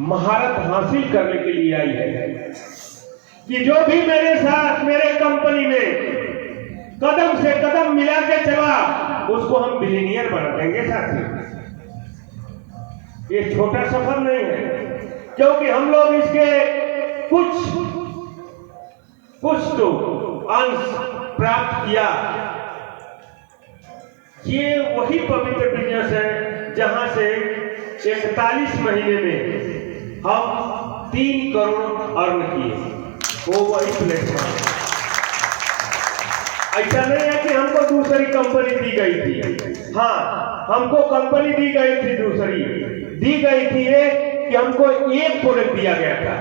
महारत हासिल करने के लिए आई है कि जो भी मेरे साथ मेरे कंपनी में कदम से कदम मिला के चला उसको हम बिलियनियर बना देंगे साथियों। ये छोटा सफर नहीं है, क्योंकि हम लोग इसके कुछ तो अंश प्राप्त किया। ये वही पवित्र बिजनेस है जहां से 41 महीने में हम 3 करोड़ अर्न किए। वो वही प्लेटफॉर्म। ऐसा नहीं है कि हमको दूसरी कंपनी दी गई थी। हाँ, हमको कंपनी दी गई थी, दूसरी दी गई थी ये कि हमको एक प्रोडक्ट दिया गया था,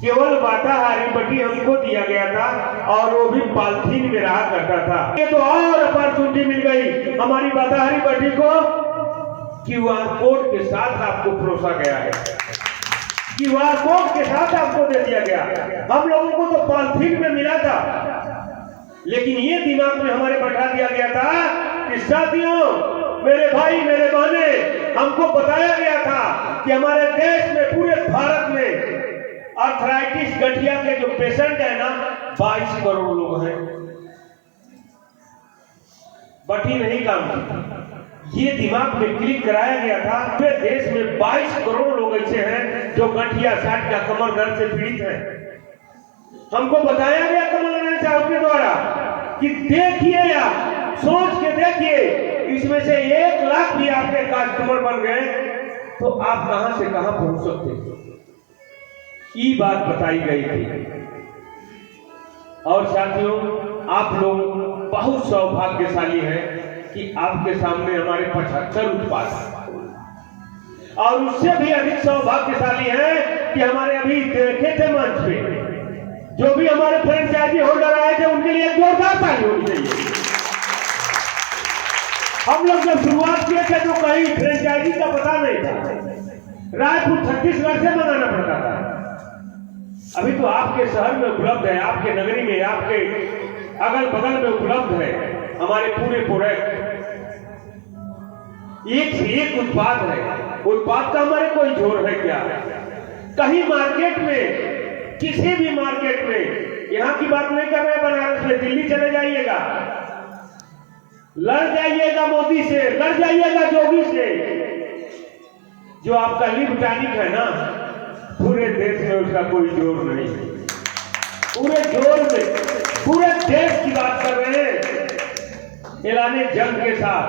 केवल बाटा हारी बटी हमको दिया गया था, और वो भी पॉलिथीन में रहा करता था। ये तो और अपॉर्चुनिटी मिल गई हमारी बाटा हारी बटी को QR कोड के साथ आपको परोसा गया है। QR कोड के साथ आपको दे दिया गया। हम लोगों को तो पॉलिथीन में मिला था, लेकिन ये दिमाग में हमारे बैठा दिया गया था कि साथियों, मेरे भाई मेरे बहने, हमको बताया गया था कि हमारे देश में, पूरे भारत में आर्थराइटिस गठिया के जो पेशेंट है ना 22 करोड़ लोग हैं। बटी नहीं काम की, ये दिमाग में क्लिक कराया गया था। पूरे देश में 22 करोड़ लोग ऐसे हैं जो गठिया साठ का कमर दर्द से पीड़ित हैं। हमको बताया गया कमल साहब के द्वारा कि देखिए, या सोच के देखिए, इसमें से 1 लाख भी आपके कस्टमर बन गए तो आप कहां से कहां पहुंच सकते। ये बात बताई गई थी। और साथियों, आप लोग बहुत सौभाग्यशाली हैं कि आपके सामने हमारे 75 उत्पाद हैं, और उससे भी अधिक सौभाग्यशाली है कि हमारे अभी देखे थे मंच पे जो भी हमारे फ्रेंचाइजी होल्डर आए थे, उनके लिए जोरदार ताली होनी चाहिए। हम लोग जब शुरुआत किए थे तो कहीं फ्रेंचाइजी का पता नहीं था, रायपुर छत्तीसगढ़ से मंगाना पड़ता था। अभी तो आपके शहर में उपलब्ध है, आपके नगरी में, आपके अगल बगल में उपलब्ध है हमारे पूरे प्रोडक्ट। एक से एक उत्पाद है। उत्पाद का हमारे कोई जोर है क्या? कहीं मार्केट में, किसी भी मार्केट में, यहाँ की बात नहीं कर रहे, बनारस में, दिल्ली चले जाइएगा, लड़ जाइएगा मोदी से, लड़ जाइएगा जोगी से। जो आपका लिप टॉनिक है ना, पूरे देश में उसका कोई जोर नहीं। पूरे जोर में पूरे देश की बात कर रहे हैं। ऐलाने जंग के साथ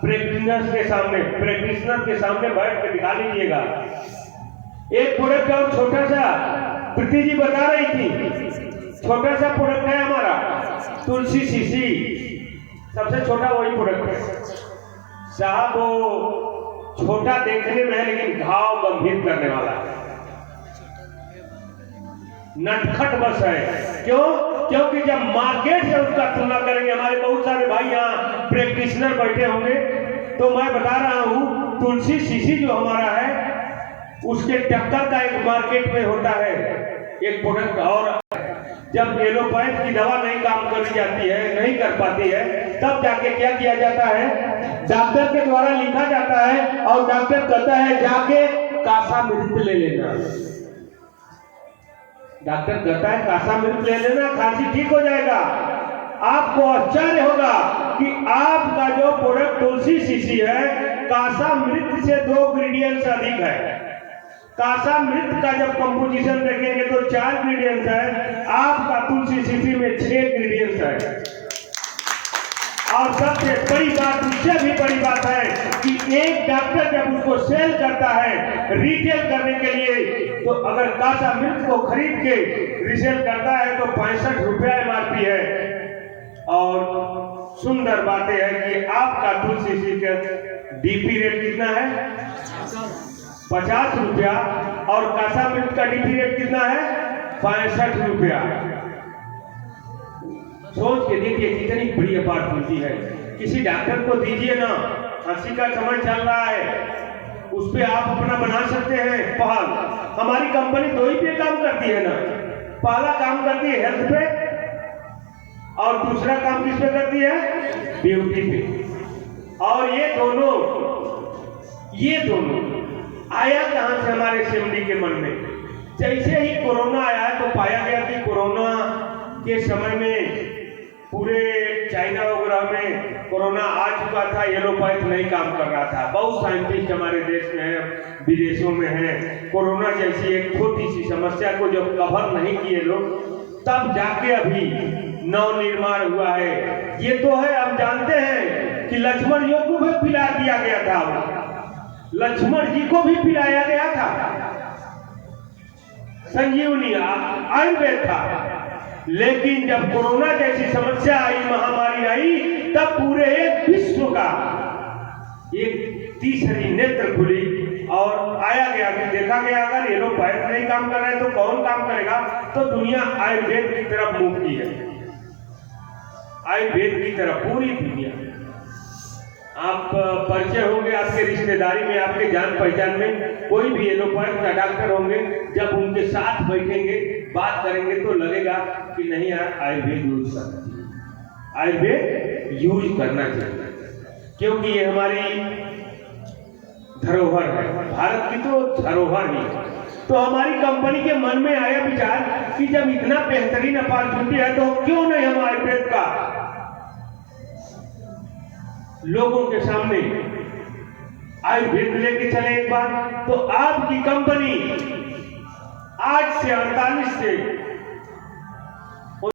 प्रैक्टिशनर के सामने बैठ के दिखा लीजिएगा। एक प्रोडक्ट और छोटा सा, प्रीति जी बता रही थी, छोटा सा प्रोडक्ट है हमारा तुलसी सीसी, सबसे छोटा वही प्रोडक्ट है साहब। वो छोटा देखने में है, लेकिन घाव गंभीर करने वाला है। नटखट बस है। क्यों? क्योंकि जब मार्केट से उसका तुलना करेंगे, हमारे बहुत सारे भाई यहाँ प्रैक्टिशनर बैठे होंगे, तो मैं बता रहा हूँ तुलसी सीसी जो हमारा है उसके टक्कर का एक मार्केट में होता है एक प्रोडक्ट। और जब एलोपैथ की दवा नहीं काम करी जाती है, नहीं कर पाती है, तब जाके क्या किया जाता है, डॉक्टर के द्वारा लिखा जाता है, और डॉक्टर कहता है जाके कासा मृत ले लेना। डॉक्टर कहता है कासा मृत ले लेना, खांसी ठीक हो जाएगा। आपको आश्चर्य होगा कि आपका जो प्रोडक्ट तुलसी सीसी है, कासा मृत से 2 इंग्रेडिएंट्स अधिक है। कासा मृत का जब कंपोजिशन देखेंगे तो 4 इंग्रेडिएंट्स है, आपका तुलसी सीसी में 6 इंग्रेडिएंट्स है। और सबसे बड़ी बात, उससे भी बड़ी बात है कि एक डॉक्टर जब उसको सेल करता है रिटेल करने के लिए, तो अगर कासा मृत को खरीद के रिसेल करता है तो 65 रुपया MRP है। और सुंदर बात है कि आपका तुलसी सीसी का DP रेट कितना है? 50 रुपया। और कासा मृत का DP रेट कितना है? 65 रुपया। सोच के देखिए कितनी बड़ी अपॉर्चुनिटी है। किसी डॉक्टर को दीजिए ना, खांसी का समय चल रहा है, उस पे आप अपना बना सकते हैं पहल। हमारी कंपनी 2 ही पे काम करती है ना, पहला काम करती है हेल्थ पे, और दूसरा काम किस पे करती है? ब्यूटी पे। और ये दोनों आया कहां से हमारे असेंबली के मन में? जैसे ही कोरोना आया तो पाया गया कि कोरोना के समय में पूरे चाइना वगैरह में कोरोना आ चुका था, एलोपैथ नहीं काम कर रहा था। बहुत साइंटिस्ट हमारे देश में हैं, विदेशों में हैं। कोरोना जैसी एक छोटी सी समस्या को जब कवर नहीं किए लोग, तब जाके अभी नव निर्माण हुआ है। ये तो है, हम जानते हैं कि लक्ष्मण जी को भी पिला दिया गया था, लक्ष्मण जी को भी पिलाया गया था, संजीवनी आयुर्वेद था। लेकिन जब कोरोना जैसी समस्या आई, महामारी आई, तब पूरे एक विश्व का एक तीसरी नेत्र खुली और आया गया कि देखा गया अगर एलोपैथ नहीं काम कर रहे तो कौन काम करेगा? तो दुनिया आयुर्वेद की तरफ मुख की है, आयुर्वेद की तरफ पूरी दुनिया। आप परिचय होंगे, आपके रिश्तेदारी में, आपके जान पहचान में कोई भी एलोपैथ का डॉक्टर होंगे, जब उनके साथ बैठेंगे बात करेंगे तो लगेगा कि नहीं यार आयुर्वेद यूज करना चाहिए, आयुर्वेद यूज करना चाहिए, क्योंकि ये हमारी धरोहर है, भारत की तो धरोहर ही है। तो हमारी कंपनी के मन में आया विचार कि जब इतना बेहतरीन अपॉर्चुनिटी है तो क्यों नहीं हम आयुर्वेद का लोगों के सामने आयुर्वेद लेके चले एक बार। तो आपकी कंपनी आज से 48 से